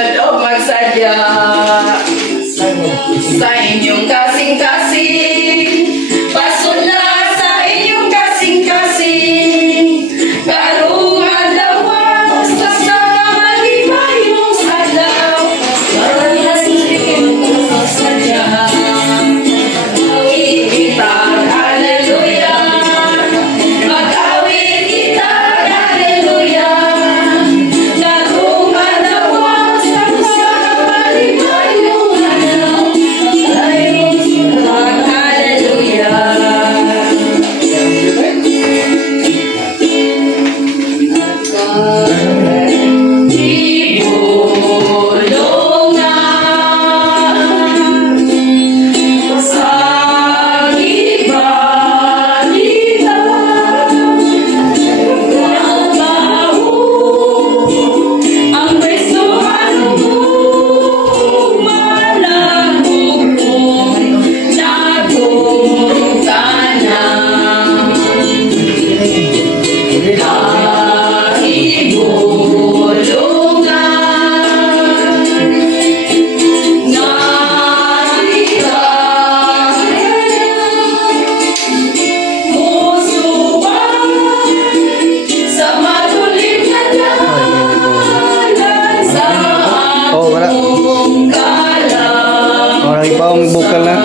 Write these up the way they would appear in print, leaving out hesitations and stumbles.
o magsadya sa inyong kasing-kasing, pasuna sa inyong kasing-kasing, karungan daw sa malimayong sadaw, karungan magsadya. Bukal na.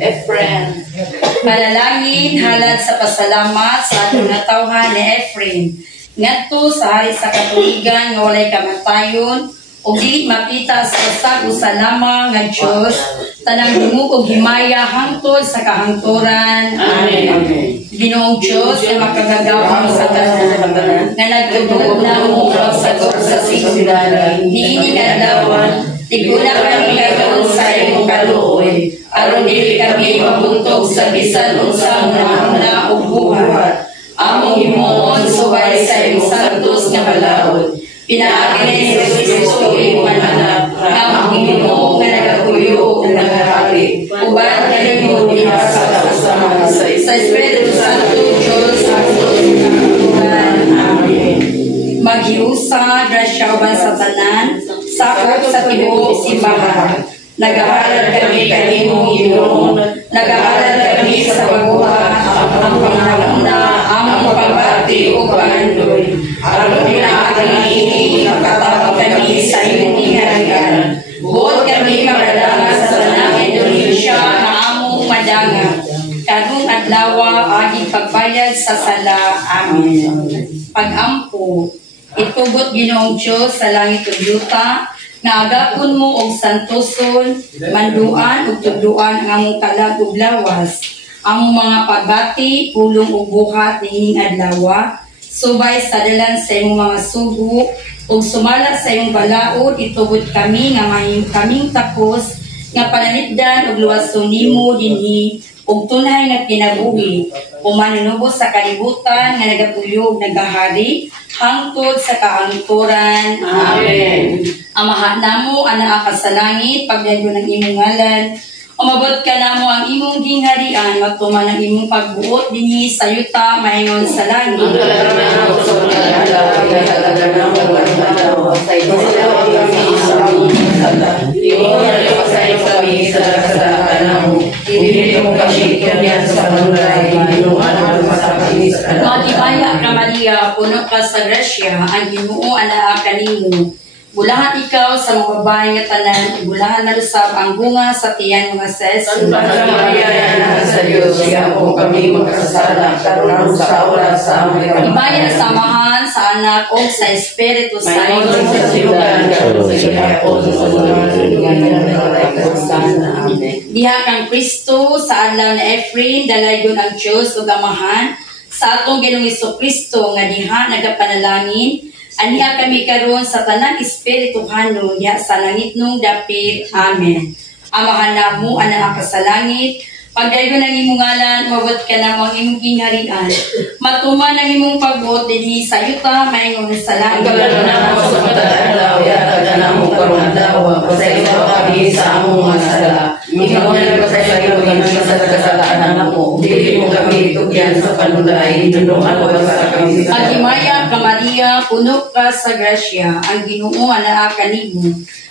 Efren. Panalangin halad sa pasalamat sa atong natawhan ni Efren. Ngadto sa hari sa katuigan nga walay kamatayon ug dili makita sa usag usa lamang nga Dios tanang dungog ug himaya hangtod sa kahangturan. Amen. Ginoong Dios nga makagagawang sa tanan nga nagtugod namo pagsagop sa siguradan niini kadlawan tiguna kami karon sa imong kaluoy aron dili kami mabuntog sa bisan unsang na ug buhat among himuon subay sa imong santos nga balaod pinaagi ni Kristo imong anak nga among himuon nga nagapuyo ug nagahari uban kanimo dinasa sa Espiritu Santo Dios amen. Maghiusa grasya uban sa tanan sakop sa tibuok simbahan. Nag-aaral kami kanimong Ginoo, nag-aaral kami sa pagbuhat, ang panghangna, ang pagbati o pandoy. Aron pinaagi nakatawag kami sa imong ingarian. Buot kami magdanga sa tanang Indonesia na among madanga. Kadung adlaw agi pagbayad sa sala. Amen. Pag-ampo, itugot Ginoong Diyos sa langit ug yuta, nga agapon mo og santoson, manduan ug tudloan ang among kalag ug lawas, among mga pagbati, pulong ug buhat niining adlaw, subay sa dalan sa imong mga sugo ug sumala sa imong balaod, itugod kami nga mahim kaming tapos nga pananitdan ug luwason nimo dinhi ug tunay nga kinabuhi o manunubos sa kalibutan nga nagapuyog nagahari hangtod sa kahangturan. Amen. Amahan namo ana ka sa langit pagdayon ng imong ngalan umabot ka namo ang imong gingharian matuman ang imong pagbuot dinhi sa yuta maingon sa langit. Matibaya ka Maria, puno ka sa grasya, ang Ginoo anaa kanimo. Bulahan ikaw sa mga babae nga tanan, bulahan na lusab ang bunga sa tiyan mga ses. Santa Maria, Anak sa Diyos, siya po kami magkasala, karon sa oras sa aming kamatayan. Ibaya samahan sa anak o sa Espiritu Santo. Sa silugan, karon sa ihapon, sa Amen. Diha kang Kristo sa adlaw na Efren, dalaygon ang Diyos ug Amahan sa atong Ginoong Kristo nga diha nagapanalangin. Aniha kami karon sa tanang Espiritu Hano diha sa langit nung dapit. Amen. Amahan namo ana ka sa langit, pagdaygon ang imong ngalan, umabot ka na ang imong gingharian. Matuman ang imong pagbuot dinhi sa yuta maingon sa langit. Pagkalaro na ako sa matadalaw, yatag na mo karong adlaw, pasaylo kami sa among mga sala. Ikaw na pasaylo kami sa kasalanan namo. Dili mo kami tugyan sa panulay, dunungan mo sa kami sa Agimaya ka Maria, puno ka sa grasya, ang Ginoo anaa kanimo.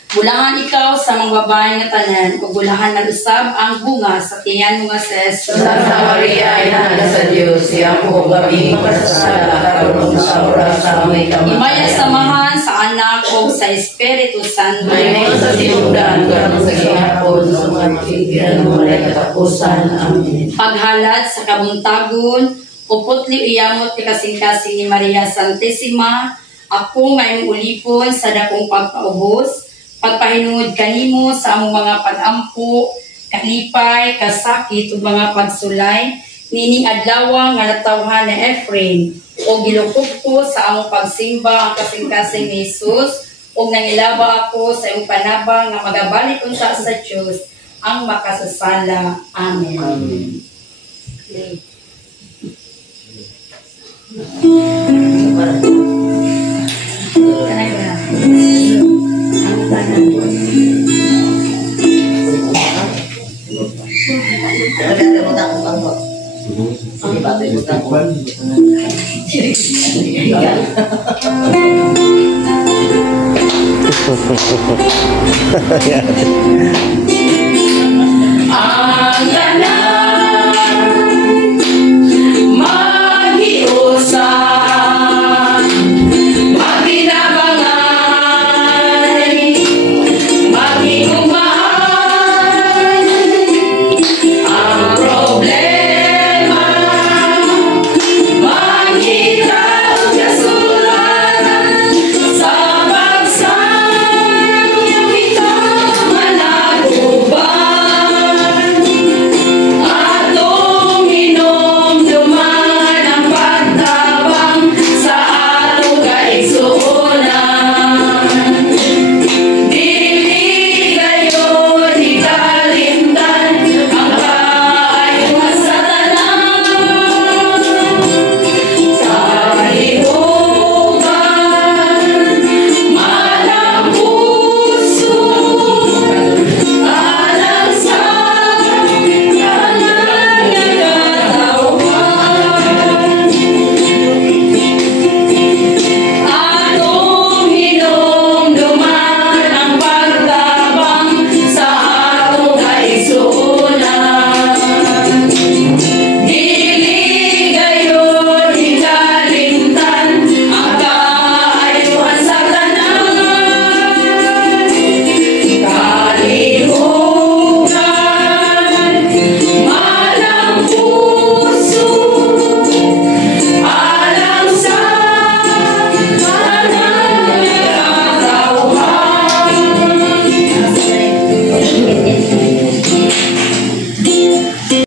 Bulahan ikaw sa mga babae nga tanan, ug bulahan na usab ang bunga sa tiyan mga ses. Santa Maria, Ina sa Diyos, siya po kami magkasala, karon sa oras sa aming kamatayan. Imaya samahan sa anak o o sa Espiritu Santo. Ngayon sa sinugdan, karon sa gihapon, sa mga makikita ng walay katapusan. Amen. Paghalad sa kabuntagon, upot liuyamot ti kasing-kasing ni Maria Santissima, ako ngayong ulipon sa dakong pagpaubos, pagpahinuod kanimo sa among mga pag-ampo, kalipay, kasakit ug mga pagsulay, nining adlaw nga natawhan ni Ephraim, o gilukop ko sa among pagsimba ang kasing-kasing ni Jesus, o nangilaba ako sa iyong panabang nga magabalik unta sa Diyos ang makasasala. Amen. Yeah.